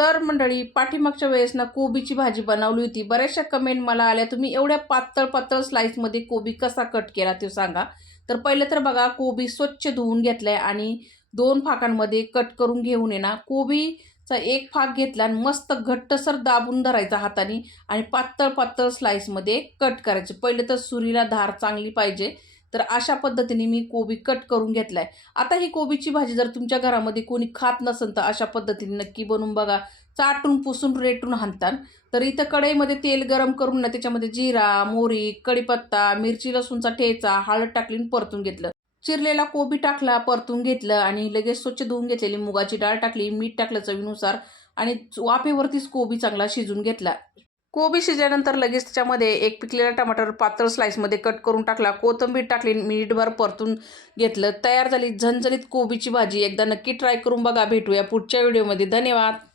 तर मंडळी, पाठीमागच्या वेळेस ना कोबीची भाजी बनवली होती. बऱ्याचशा कमेंट मला आल्या, तुम्ही एवढ्या पातळ पातळ स्लाइसमध्ये कोबी कसा कट केला ते सांगा. तर पहिलं तर बघा, कोबी स्वच्छ धुवून घेतलाय आणि 2 फाकांमध्ये कट करून घेऊन आहे ना, कोबीचा एक फाक घेतला आणि मस्त घट्टसर दाबून धरायचा हाताने आणि पातळ पातळ स्लाइसमध्ये कट करायचे. पहिले तर सुरीला धार चांगली पाहिजे. तर अशा पद्धतीने मी कोबी कट करून घेतलाय. आता ही कोबीची भाजी जर तुमच्या घरामध्ये कोणी खात नसेल तर अशा पद्धतीने नक्की बनवून बघा. चाटून पुसून रेटून हाणतान. तर इथं कढईमध्ये तेल गरम करून ना त्याच्यामध्ये जिरा, मोहरी, कढीपत्ता, मिरची लसूणचा ठेचा, हळद टाकली आणि परतून घेतलं. चिरलेला कोबी टाकला, परतून घेतलं आणि लगेच स्वच्छ धुवून घेतलेली मुगाची डाळ टाकली, मीठ टाकलं चवीनुसार आणि वाफेवरतीच कोबी चांगला शिजून घेतला. कोबी शिजल्यानंतर लगेच त्याच्यामध्ये एक पिकलेला टमाटर पातळ स्लाइसमध्ये कट करून टाकला, कोथिंबीर टाकली, मिनिटभर परतून घेतलं. तयार झाली झणझणीत कोबीची भाजी. एकदा नक्की ट्राय करून बघा. भेटूया पुढच्या व्हिडिओमध्ये. धन्यवाद.